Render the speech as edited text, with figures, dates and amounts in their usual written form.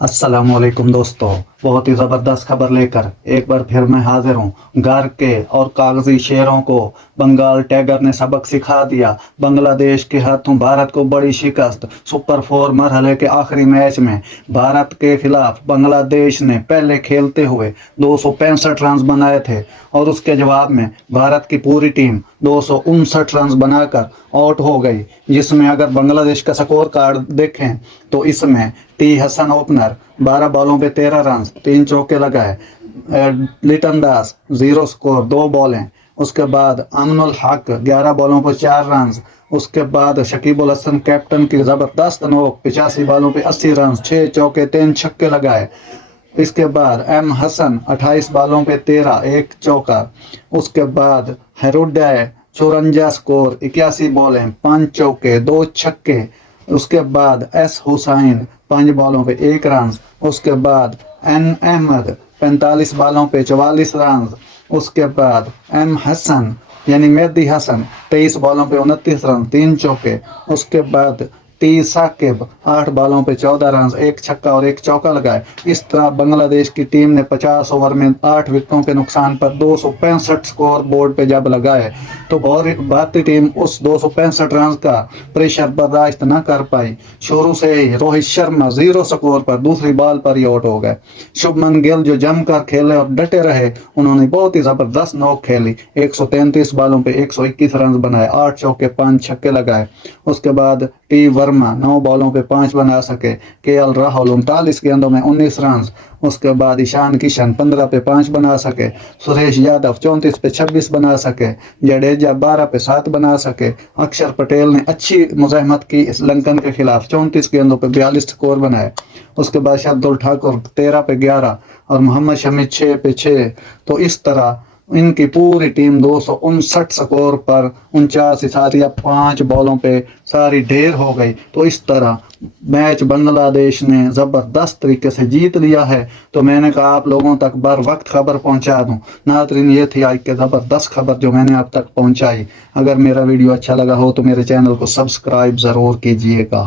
अस्सलामुअलैकुम दोस्तों, बहुत ही ज़बरदस्त खबर लेकर एक बार फिर मैं हाजिर हूँ। घर के और कागजी शेरों को बंगाल टाइगर ने सबक सिखा दिया। बांग्लादेश के हाथों भारत को बड़ी शिकस्त। सुपर 4 मरहले के आखिरी मैच में भारत के खिलाफ बांग्लादेश ने पहले खेलते हुए 265 रन बनाए थे और उसके जवाब में भारत की पूरी टीम 259 रन बनाकर आउट हो गई। जिसमें अगर बांग्लादेश का स्कोर कार्ड देखें तो इसमें टी हसन ओपनर 12 बॉलों पे 13 रन, 3 चौके लगाए। लिटन दास 0 स्कोर, 2 बॉलें। उसके बाद अमनुल हक 11 बॉलों पर 4 रन। उसके बाद शकीबुल हसन कैप्टन की जबरदस्त नोक 85 बॉलों पे 80 रन, 6 चौके 3 छक्के लगाए। इसके बाद एम हसन 28 बॉलों पे 13, 1 चौका। उसके बाद हेरुडय 54 स्कोर, 81 बॉलें, 5 चौके 2 छक्के। उसके बाद एस हुसैन 5 बॉलों पे 1 रन। उसके बाद एन अहमद 45 बॉलों पे 44 रन। उसके बाद एम हसन यानी मेहदी हसन 23 बॉलों पे 29 रन, 3 चौके। उसके बाद टी साकिब 8 बॉलों पे 14 रन, 1 छक्का और 1 चौका लगाए। इस तरह बांग्लादेश की टीम ने 50 ओवर में 8 विकेटों के नुकसान पर 265 स्कोर बोर्ड पे जब लगाए तो भारतीय टीम उस 265 रन का प्रेशर बर्दाश्त न कर पाई। शुरू से ही रोहित शर्मा 0 स्कोर पर दूसरी बॉल पर ही आउट हो गए। शुभमन गिल जो जमकर खेले और डटे रहे, उन्होंने बहुत ही जबरदस्त नोक खेली। 133 बॉलों पे 121 रन बनाए, 8 चौके 5 छक्के लगाए। उसके बाद टी वर्मा 9 बॉलों पे 5 बना सके। केएल राहुल 39 गेंदों में 19 रन। उसके बाद ईशान किशन 15 पे 5 बना सके। सुरेश यादव 34 पे 26 बना सके। जडेजा 12 पे 7 बना सके। अक्षर पटेल ने अच्छी मुजाहिमत की श्रीलंकन के खिलाफ, 34 गेंदों पे 42 स्कोर बनाए। उसके बाद शार्दुल ठाकुर 13 पे 11 और मोहम्मद शमी 6 पे 6। तो इस तरह इनकी पूरी टीम 259 स्कोर पर 49 इशारिया 5 बॉलों पे सारी ढेर हो गई। तो इस तरह मैच बांग्लादेश ने ज़बरदस्त तरीके से जीत लिया है। तो मैंने कहा आप लोगों तक बर वक्त खबर पहुंचा दूं। नाज़रीन, ये थी आज के ज़बरदस्त खबर जो मैंने आप तक पहुंचाई। अगर मेरा वीडियो अच्छा लगा हो तो मेरे चैनल को सब्सक्राइब ज़रूर कीजिएगा।